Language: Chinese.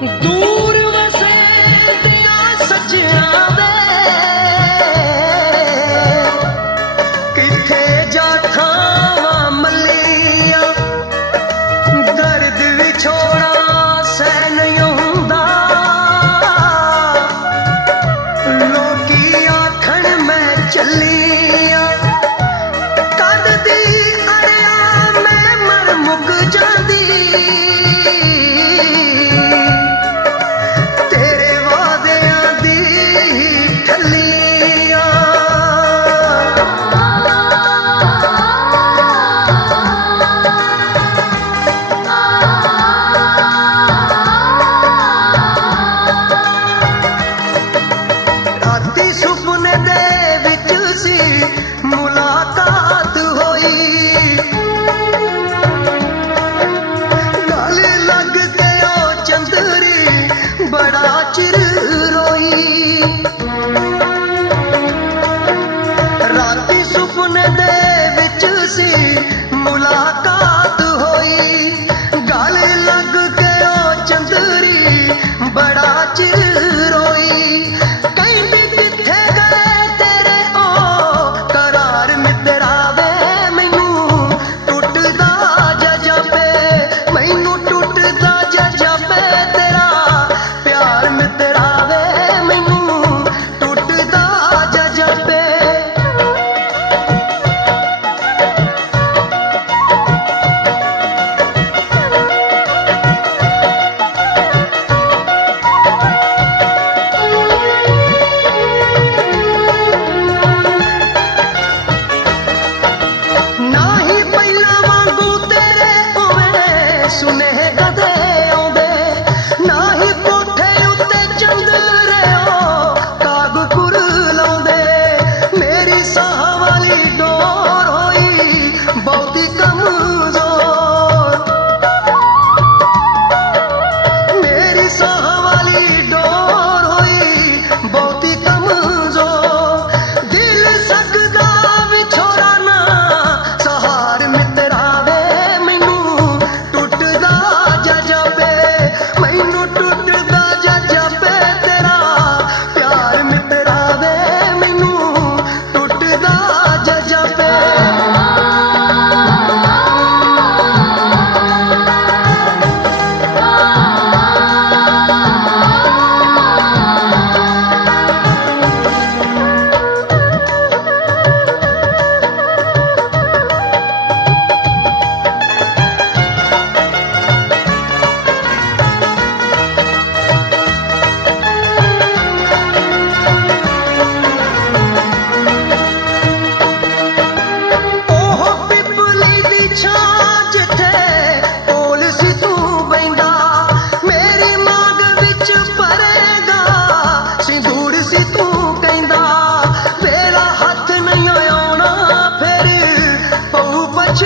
嗯